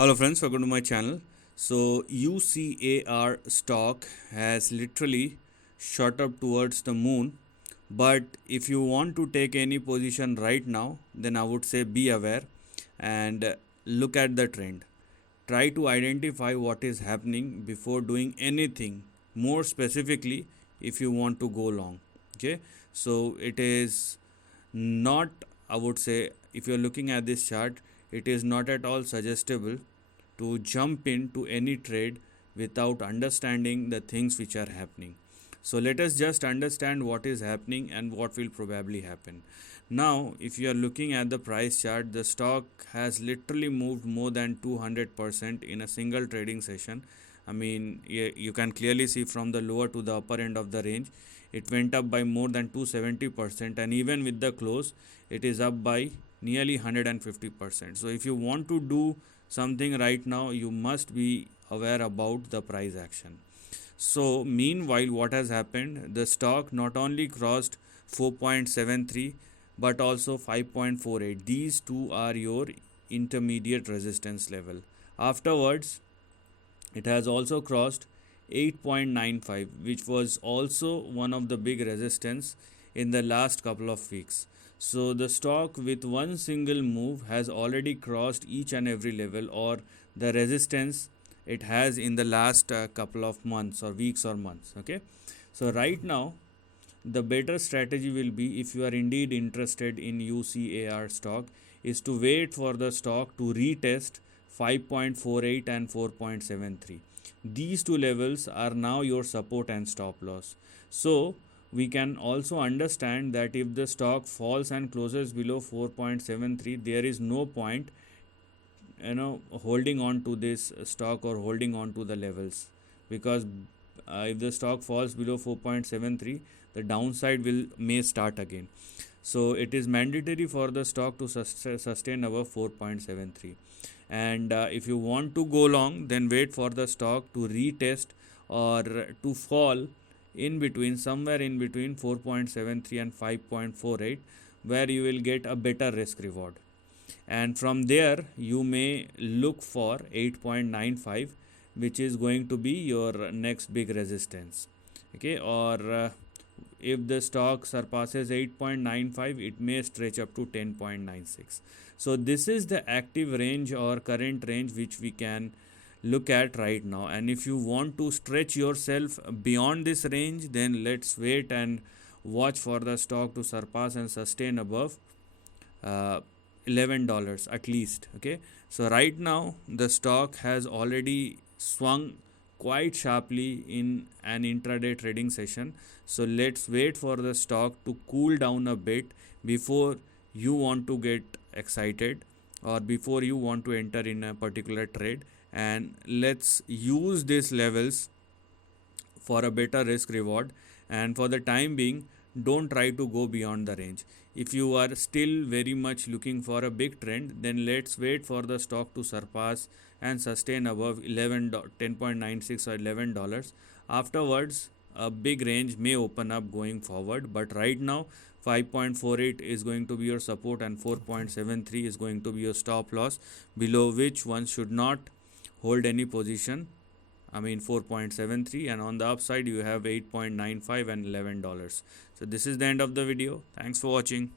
Hello friends, welcome to my channel. So UCAR stock has literally shot up towards the moon, but if you want to take any position right now, then I would say be aware and look at the trend. Try to identify what is happening before doing anything. More specifically, if you want to go long. Okay, so it is not, I would say, if you're looking at this chart, it is not at all suggestible to jump into any trade without understanding the things which are happening. So let us just understand what is happening and what will probably happen. Now, if you are looking at the price chart, the stock has literally moved more than 200% in a single trading session. I mean, you can clearly see from the lower to the upper end of the range, it went up by more than 270%, and even with the close, it is up by nearly 150%. So if you want to do something right now, you must be aware about the price action. So meanwhile, what has happened, the stock not only crossed 4.73 but also 5.48. These two are your intermediate resistance level. Afterwards, it has also crossed 8.95, which was also one of the big resistance in the last couple of weeks. So the stock with one single move has already crossed each and every level or the resistance it has in the last couple of months or weeks or months. Okay, so right now the better strategy will be, if you are indeed interested in UCAR stock, is to wait for the stock to retest 5.48 and 4.73. These two levels are now your support and stop loss. So we can also understand that if the stock falls and closes below 4.73, there is no point holding on to this stock or holding on to the levels, because if the stock falls below 4.73, the downside may start again. So it is mandatory for the stock to sustain above 4.73, and if you want to go long, then wait for the stock to retest or to fall in between, somewhere in between 4.73 and 5.48, where you will get a better risk reward, and from there you may look for 8.95, which is going to be your next big resistance. Okay, or if the stock surpasses 8.95, it may stretch up to 10.96. So this is the active range or current range which we can look at right now, and if you want to stretch yourself beyond this range, then let's wait and watch for the stock to surpass and sustain above $11 at least. Okay, so right now the stock has already swung quite sharply in an intraday trading session, so let's wait for the stock to cool down a bit before you want to get excited or before you want to enter in a particular trade, and let's use these levels for a better risk reward. And for the time being, don't try to go beyond the range. If you are still very much looking for a big trend, then let's wait for the stock to surpass and sustain above 10.96 or $11. Afterwards, a big range may open up going forward, but right now 5.48 is going to be your support and 4.73 is going to be your stop loss, below which one should not hold any position. I mean 4.73, and on the upside you have 8.95 and $11. So this is the end of the video. Thanks for watching.